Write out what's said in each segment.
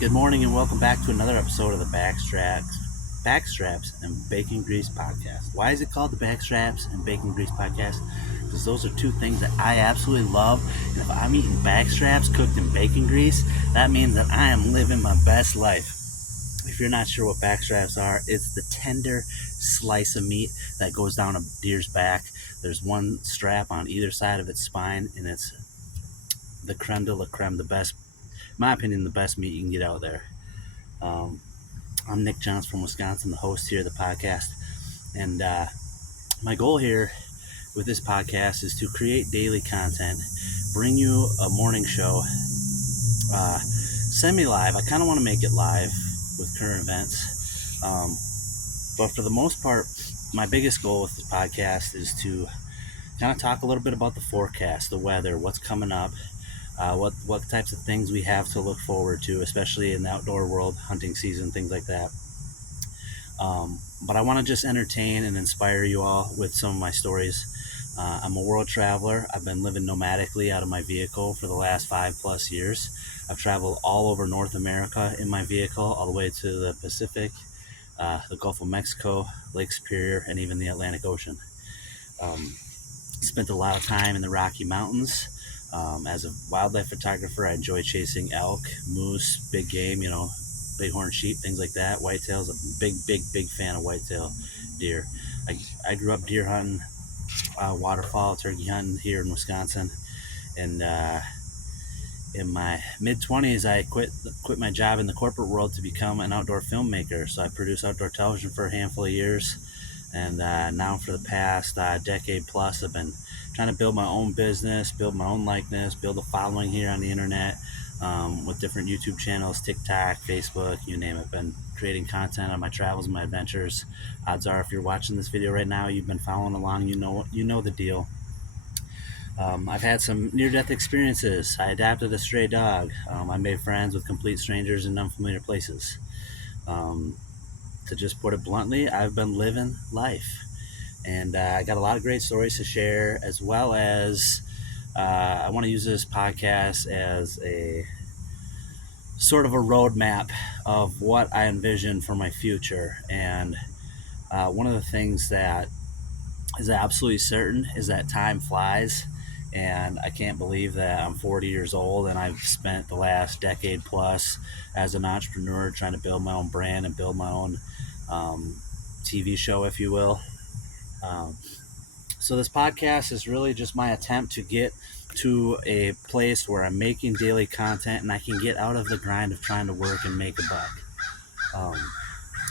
Good morning and welcome back to another episode of the Backstraps and Bacon Grease Podcast. Why is it called the Backstraps and Bacon Grease Podcast? Because those are two things that I absolutely love. And if I'm eating backstraps cooked in bacon grease, that means that I am living my best life. If you're not sure what backstraps are, it's the tender slice of meat that goes down a deer's back. There's one strap on either side of its spine, and it's the creme de la creme, the best, in my opinion, the best meat you can get out there. I'm Nick Johns from Wisconsin, the host here of the podcast. And my goal here with this podcast is to create daily content, bring you a morning show, semi-live. I kind of want to make it live with current events. But for the most part, my biggest goal with this podcast is to kind of talk a little bit about the forecast, the weather, what's coming up, what types of things we have to look forward to, especially in the outdoor world, hunting season, things like that. But I want to just entertain and inspire you all with some of my stories. I'm a world traveler. I've been living nomadically out of my vehicle for the last 5+ years. I've traveled all over North America in my vehicle, all the way to the Pacific, the Gulf of Mexico, Lake Superior, and even the Atlantic Ocean. Spent a lot of time in the Rocky Mountains. As a wildlife photographer, I enjoy chasing elk, moose, big game, bighorn sheep, things like that. Whitetails, I'm a big fan of whitetail deer. I grew up deer hunting, waterfowl, turkey hunting here in Wisconsin, and in my mid-20s, I quit my job in the corporate world to become an outdoor filmmaker. So I produced outdoor television for a handful of years, and now for the past decade plus, I've been trying to build my own business, build my own likeness, build a following here on the internet, with different YouTube channels, TikTok, Facebook, you name it. I've been creating content on my travels and my adventures. Odds are, if you're watching this video right now, you've been following along, you know the deal. I've had some near-death experiences. I adopted a stray dog. I made friends with complete strangers in unfamiliar places. To just put it bluntly, I've been living life. And I got a lot of great stories to share, as well as I want to use this podcast as a sort of a roadmap of what I envision for my future. And one of the things that is absolutely certain is that time flies. And I can't believe that I'm 40 years old and I've spent the last decade plus as an entrepreneur trying to build my own brand and build my own TV show, if you will. So this podcast is really just my attempt to get to a place where I'm making daily content and I can get out of the grind of trying to work and make a buck.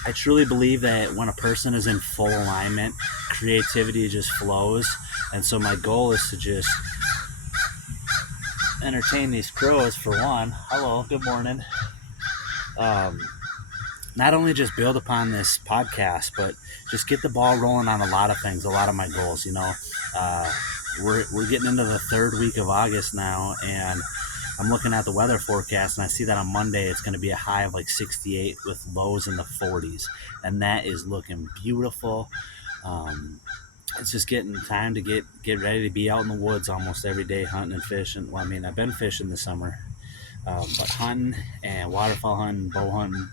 I truly believe that when a person is in full alignment, creativity just flows. And so my goal is to just entertain these crows, for one. Hello, good morning. Not only just build upon this podcast, but just get the ball rolling on a lot of things, a lot of my goals. We're getting into the third week of August now, and I'm looking at the weather forecast, and I see that on Monday it's going to be a high of like 68 with lows in the 40s, and that is looking beautiful. It's just getting time to get ready to be out in the woods almost every day, hunting and fishing. Well, I mean, I've been fishing this summer, but hunting and waterfowl hunting, bow hunting,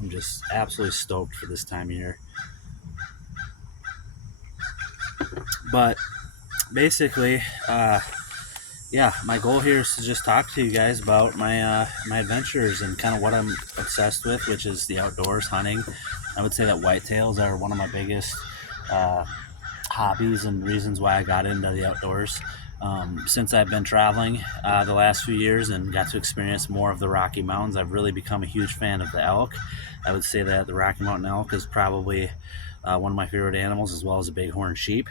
I'm just absolutely stoked for this time of year. But basically, my goal here is to just talk to you guys about my adventures and kind of what I'm obsessed with, which is the outdoors, hunting. I would say that whitetails are one of my biggest hobbies and reasons why I got into the outdoors. Since I've been traveling the last few years and got to experience more of the Rocky Mountains, I've really become a huge fan of the elk. I would say that the Rocky Mountain elk is probably one of my favorite animals, as well as the bighorn sheep.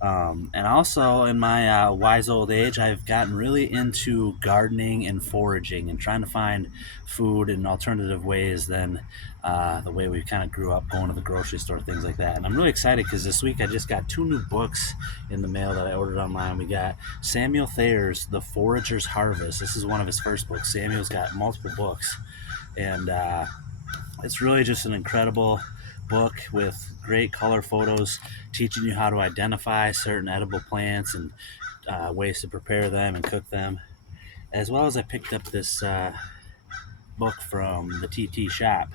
And also in my wise old age, I've gotten really into gardening and foraging and trying to find food in alternative ways than the way we kind of grew up going to the grocery store, things like that. And I'm really excited because this week I just got 2 new books in the mail that I ordered online. We got Samuel Thayer's The Forager's Harvest. This is one of his first books. Samuel's got multiple books, and it's really just an incredible book with great color photos teaching you how to identify certain edible plants and ways to prepare them and cook them. As well as I picked up this book from the TT Shop,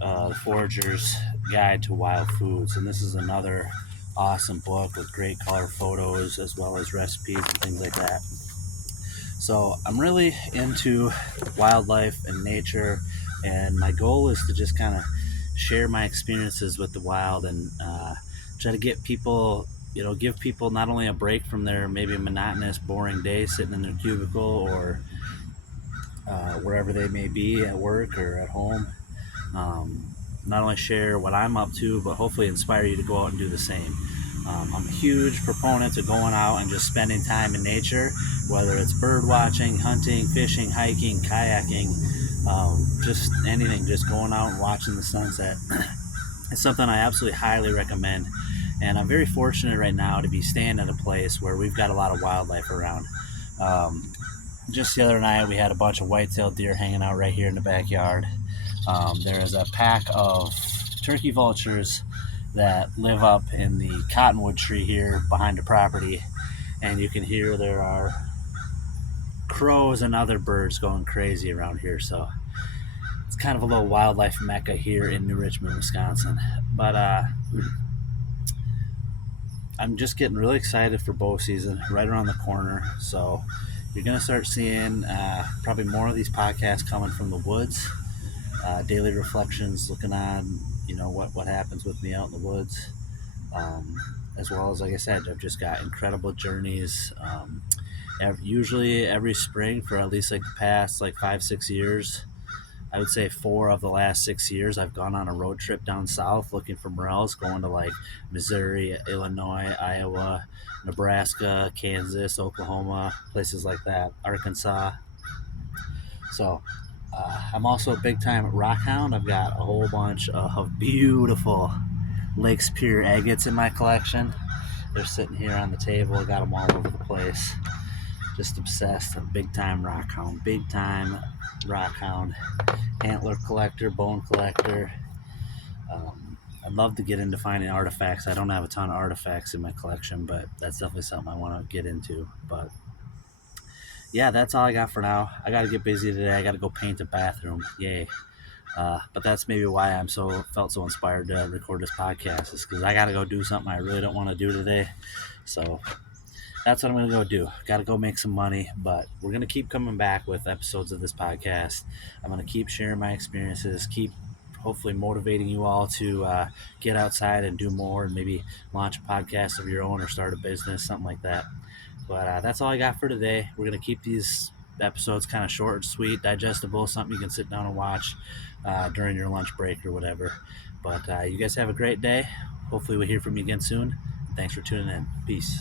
The Forager's Guide to Wild Foods. And this is another awesome book with great color photos as well as recipes and things like that. So I'm really into wildlife and nature, and my goal is to just kind of share my experiences with the wild and try to get people, give people not only a break from their maybe monotonous, boring day sitting in their cubicle or wherever they may be at work or at home. Not only share what I'm up to, but hopefully inspire you to go out and do the same. I'm a huge proponent of going out and just spending time in nature, whether it's bird watching, hunting, fishing, hiking, kayaking, just anything, just going out and watching the sunset. It's something I absolutely highly recommend. And I'm very fortunate right now to be staying at a place where we've got a lot of wildlife around. Just the other night, we had a bunch of white-tailed deer hanging out right here in the backyard. There is a pack of turkey vultures that live up in the cottonwood tree here behind the property, and you can hear there are crows and other birds going crazy around here. So it's kind of a little wildlife mecca here in New Richmond, Wisconsin. But I'm just getting really excited for bow season right around the corner. So you're going to start seeing probably more of these podcasts coming from the woods. Daily reflections, looking on, what happens with me out in the woods. As well as, like I said, I've just got incredible journeys. Usually every spring for at least like the past 5-6 years, I would say 4 of the last 6 years, I've gone on a road trip down south looking for morels, going to Missouri, Illinois, Iowa, Nebraska, Kansas, Oklahoma, places like that, Arkansas. So I'm also a big time rock hound. I've got a whole bunch of beautiful Lake Superior agates in my collection. They're sitting here on the table. I got them all over the place. Just obsessed. A big time rock hound. Antler collector, bone collector. I'd love to get into finding artifacts. I don't have a ton of artifacts in my collection, but that's definitely something I want to get into. But yeah, that's all I got for now. I got to get busy today. I got to go paint a bathroom. Yay. But that's maybe why I'm felt so inspired to record this podcast, is because I got to go do something I really don't want to do today. So that's what I'm going to go do. Got to go make some money, but we're going to keep coming back with episodes of this podcast. I'm going to keep sharing my experiences, keep hopefully motivating you all to get outside and do more and maybe launch a podcast of your own or start a business, something like that. But that's all I got for today. We're going to keep these episodes kind of short and sweet, digestible, something you can sit down and watch during your lunch break or whatever. But you guys have a great day. Hopefully we'll hear from you again soon. Thanks for tuning in. Peace.